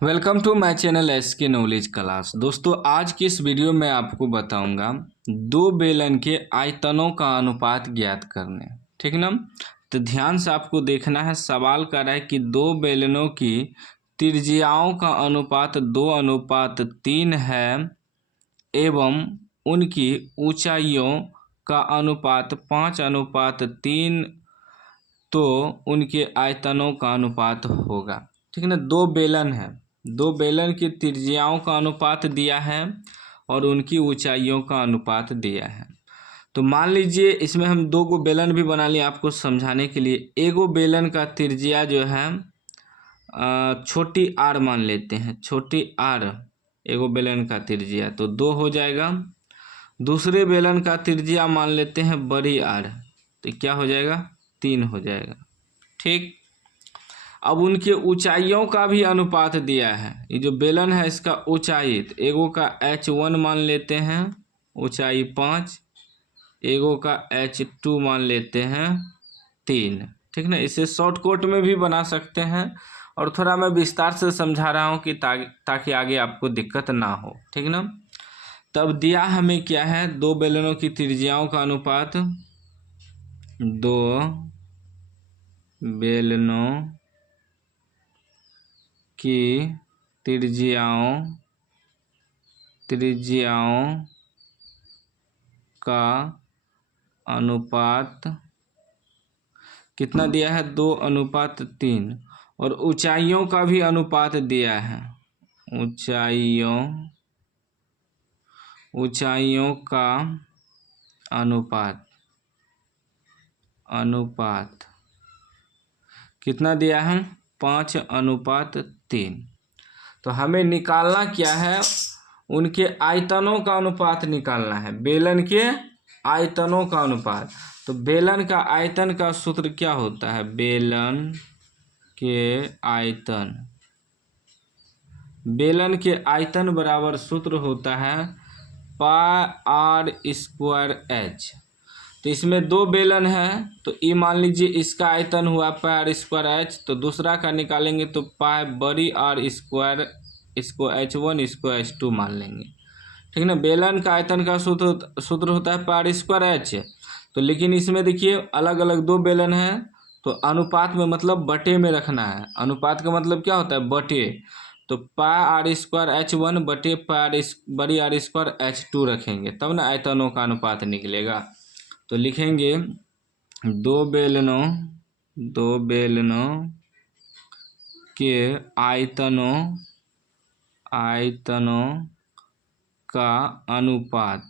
Welcome to my channel SK knowledge class. दोस्तों, आज की इस वीडियो में आपको बताऊंगा दो बेलन के आयतनों का अनुपात ज्ञात करने। ठीक ना। तो ध्यान से आपको देखना है। सवाल कर रहा है कि दो बेलनों की त्रिज्याओं का अनुपात 2:3 है एवं उनकी ऊंचाइयों का अनुपात 5:3, तो उनके आयतनों का अनुपात होगा। ठीक है ना। दो बेलन है, दो बेलन की त्रिज्याओं का अनुपात दिया है और उनकी ऊंचाइयों का अनुपात दिया है। तो मान लीजिए इसमें हम दो गो बेलन भी बना लिए आपको समझाने के लिए। एगो बेलन का त्रिज्या जो है छोटी आर मान लेते हैं, छोटी आर एगो बेलन का त्रिज्या, तो 2 हो जाएगा। दूसरे बेलन का त्रिज्या मान लेते हैं बड़ी आर, तो क्या हो जाएगा, 3 हो जाएगा। ठीक। अब उनके ऊंचाइयों का भी अनुपात दिया है। ये जो बेलन है इसका ऊंचाई, तो एगो का H1 मान लेते हैं ऊंचाई 5, एगो का H2 मान लेते हैं 3। ठीक ना। इसे शॉर्टकट में भी बना सकते हैं और थोड़ा मैं विस्तार से समझा रहा हूँ कि ताकि आगे आपको दिक्कत ना हो। ठीक ना। तब दिया हमें क्या है, दो बेलनों की त्रिज्याओं का अनुपात, दो बेलनों की त्रिज्याओं का अनुपात कितना दिया है, 2:3, और ऊंचाइयों का भी अनुपात दिया है। ऊंचाइयों का अनुपात कितना दिया है, 5:3। तो हमें निकालना क्या है, उनके आयतनों का अनुपात निकालना है, बेलन के आयतनों का अनुपात। तो बेलन का आयतन का सूत्र क्या होता है, बेलन के आयतन बराबर सूत्र होता है πr²h। तो इसमें दो बेलन है, तो ये मान लीजिए इसका आयतन हुआ πr²h, तो दूसरा का निकालेंगे तो पाई बड़ी r², इसको H1 इसको H2 मान लेंगे। ठीक ना। बेलन का आयतन का सूत्र होता है πr²h। तो लेकिन इसमें देखिए अलग अलग दो बेलन है, तो अनुपात में मतलब बटे में रखना है। अनुपात का मतलब क्या होता है, बटे। तो πr²h1 बटे बड़ी r²h2 रखेंगे, तब ना आयतनों का अनुपात निकलेगा। तो लिखेंगे दो बेलनों के आयतनों का अनुपात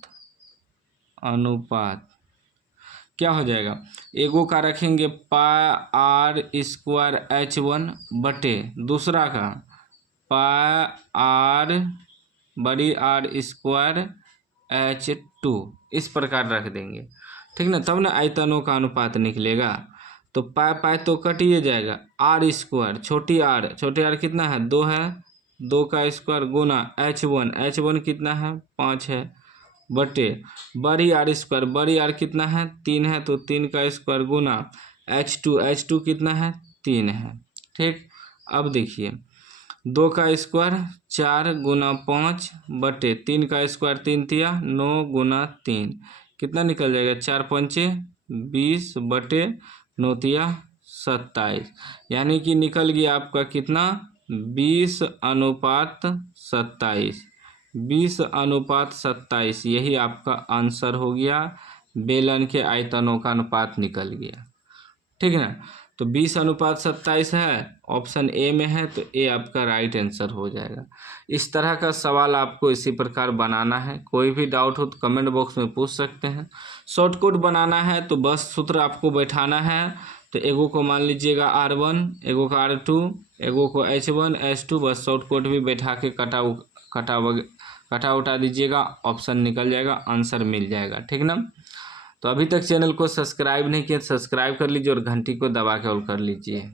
क्या हो जाएगा, एगो का रखेंगे πr²h1 बटे दूसरा का बड़ी r²h2, इस प्रकार रख देंगे। ठीक ना। तब ना आयतनों का अनुपात निकलेगा। तो पाई तो कट ही जाएगा, r², छोटी आर कितना है, 2 है, 2 का स्क्वायर गुना H1 कितना है, 5 है, बटे बड़ी r² कितना है, 3 है, तो 3 का स्क्वायर गुना H2 कितना है, 3 है। ठीक। अब देखिए 2 का स्क्वायर 4 गुना 5 बटे 3 का स्क्वायर 3 तिया 9 गुना 3, कितना निकल जाएगा, 4 पंचे 20 बटे 9 तिया 27, यानी कि निकल गया आपका कितना, 20:27। 20:27, यही आपका आंसर हो गया। बेलन के आयतनों का अनुपात निकल गया। ठीक है ना। तो 20:27 है, ऑप्शन ए में है, तो ए आपका राइट आंसर हो जाएगा। इस तरह का सवाल आपको इसी प्रकार बनाना है। कोई भी डाउट हो तो कमेंट बॉक्स में पूछ सकते हैं। शॉर्टकट बनाना है तो बस सूत्र आपको बैठाना है। तो एगो को मान लीजिएगा R1, एगो का R2, एगो को H1 H2, बस शॉर्टकट भी बैठा के कटा उठा दीजिएगा, ऑप्शन निकल जाएगा, आंसर मिल जाएगा। ठीक ना। तो अभी तक चैनल को सब्सक्राइब नहीं किया, सब्सक्राइब कर लीजिए और घंटी को दबा के ऑल कर लीजिए।